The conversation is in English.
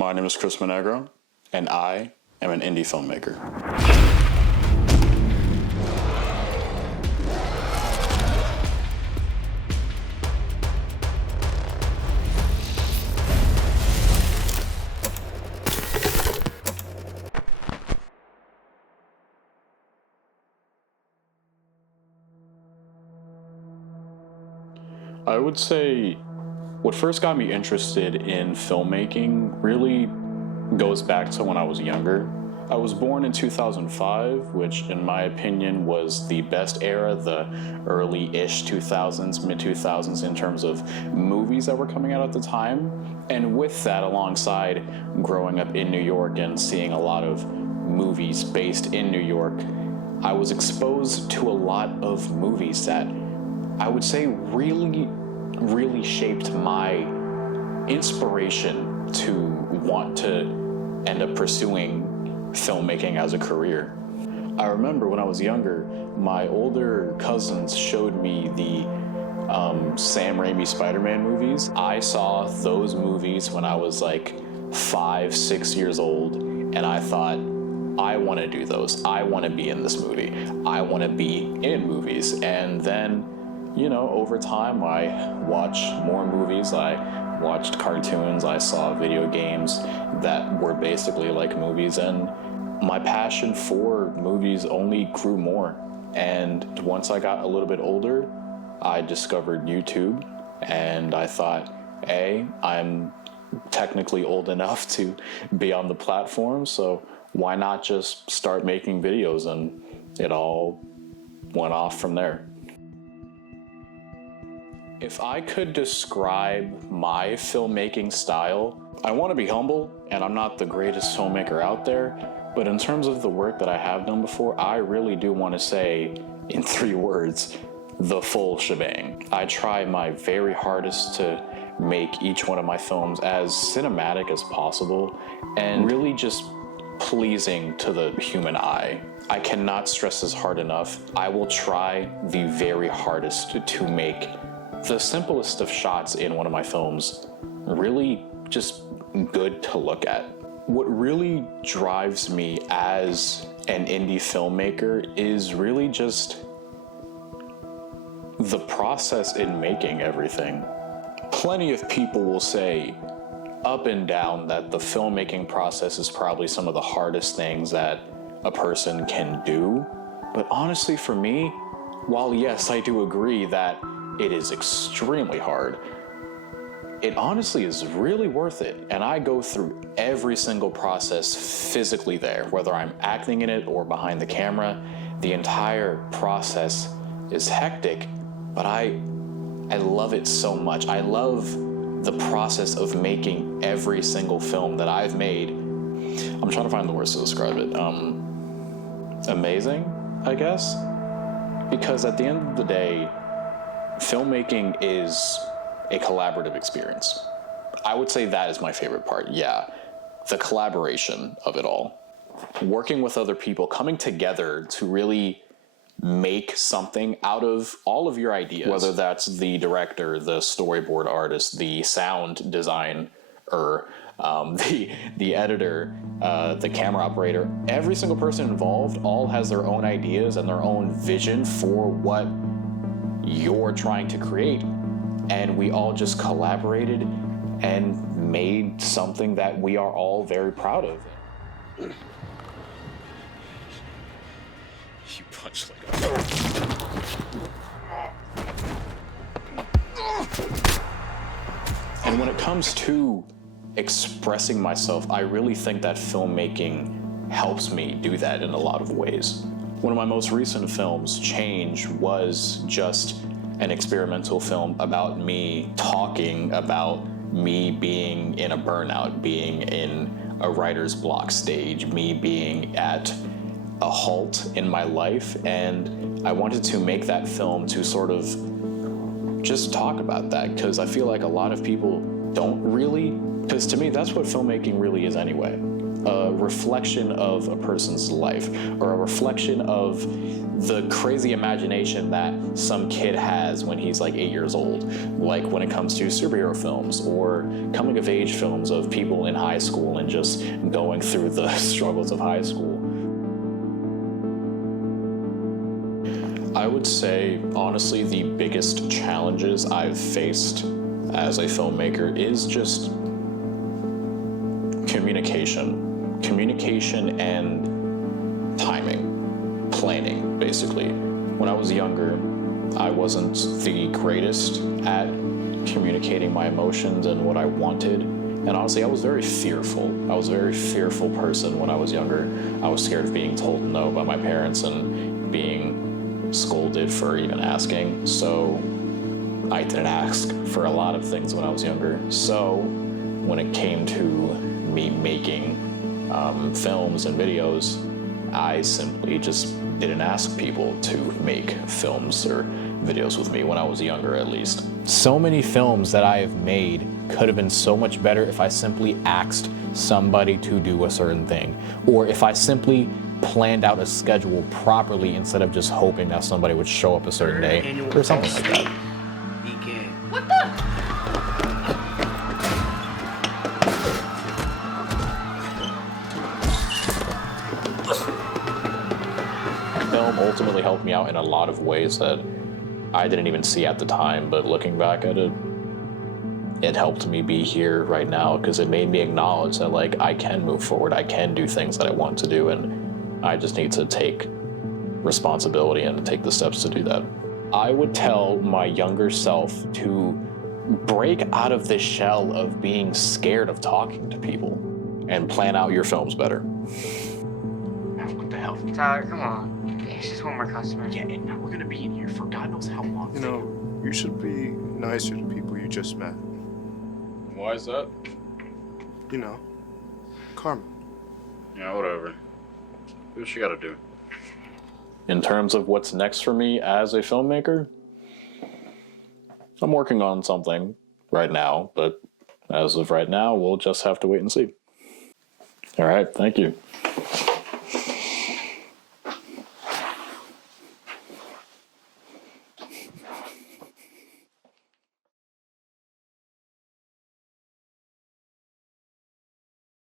My name is Chris Monegro, and I am an indie filmmaker. I would say what first got me interested in filmmaking really goes back to when I was younger. I was born in 2005, which in my opinion was the best era, the early-ish 2000s, mid-2000s in terms of movies that were coming out at the time. And with that, alongside growing up in New York and seeing a lot of movies based in New York, I was exposed to a lot of movies that I would say really shaped my inspiration to want to end up pursuing filmmaking as a career. I remember when I was younger, my older cousins showed me the Sam Raimi Spider-Man movies. I saw those movies when I was like 5, 6 years old, and I thought, I want to do those. I want to be in this movie. I want to be in movies. And then, you know, over time, I watched more movies. I watched cartoons. I saw video games that were basically like movies. And my passion for movies only grew more. And once I got a little bit older, I discovered YouTube. And I thought, I'm technically old enough to be on the platform. So why not just start making videos? And it all went off from there. If I could describe my filmmaking style, I want to be humble, and I'm not the greatest filmmaker out there, but in terms of the work that I have done before, I really do want to say, in 3 words, the full shebang. I try my very hardest to make each one of my films as cinematic as possible, and really just pleasing to the human eye. I cannot stress this hard enough. I will try the very hardest to make the simplest of shots in one of my films really just good to look at. What really drives me as an indie filmmaker is really just the process in making everything. Plenty of people will say up and down that the filmmaking process is probably some of the hardest things that a person can do. But honestly, for me, while yes, I do agree that it is extremely hard, it honestly is really worth it. And I go through every single process physically there, whether I'm acting in it or behind the camera. The entire process is hectic, but I love it so much. I love the process of making every single film that I've made. I'm trying to find the words to describe it. Amazing, I guess. Because at the end of the day, filmmaking is a collaborative experience. I would say that is my favorite part, yeah. The collaboration of it all. Working with other people, coming together to really make something out of all of your ideas. Whether that's the director, the storyboard artist, the sound designer, the editor, the camera operator. Every single person involved all has their own ideas and their own vision for what you're trying to create, and we all just collaborated and made something that we are all very proud of. You punch like a... And when it comes to expressing myself, I really think that filmmaking helps me do that in a lot of ways. One of my most recent films, Change, was just an experimental film about me talking about me being in a burnout, being in a writer's block stage, me being at a halt in my life. And I wanted to make that film to sort of just talk about that, because I feel like a lot of people don't really, because to me, that's what filmmaking really is anyway. a reflection of a person's life, or a reflection of the crazy imagination that some kid has when he's like 8 years old, like when it comes to superhero films or coming of age films of people in high school and just going through the struggles of high school. I would say, honestly, the biggest challenges I've faced as a filmmaker is just communication and timing, planning, basically. When I was younger, I wasn't the greatest at communicating my emotions and what I wanted. And honestly, I was very fearful. I was a very fearful person when I was younger. I was scared of being told no by my parents and being scolded for even asking. So I didn't ask for a lot of things when I was younger. So when it came to me making films and videos, I simply just didn't ask people to make films or videos with me when I was younger, at least. So many films that I have made could have been so much better if I simply asked somebody to do a certain thing, or if I simply planned out a schedule properly instead of just hoping that somebody would show up a certain day or something like that. What the? Film ultimately helped me out in a lot of ways that I didn't even see at the time, but looking back at it, it helped me be here right now because it made me acknowledge that, like, I can move forward, I can do things that I want to do, and I just need to take responsibility and take the steps to do that. I would tell my younger self to break out of the shell of being scared of talking to people and plan out your films better. What the hell? Tyler, come on. It's just one more customer. Yeah, and now we're gonna be in here for God knows how long. You know, you should be nicer to people you just met. Why is that? You know, karma. Yeah, whatever. Do what you gotta do. In terms of what's next for me as a filmmaker, I'm working on something right now, but as of right now, we'll just have to wait and see. All right, thank you.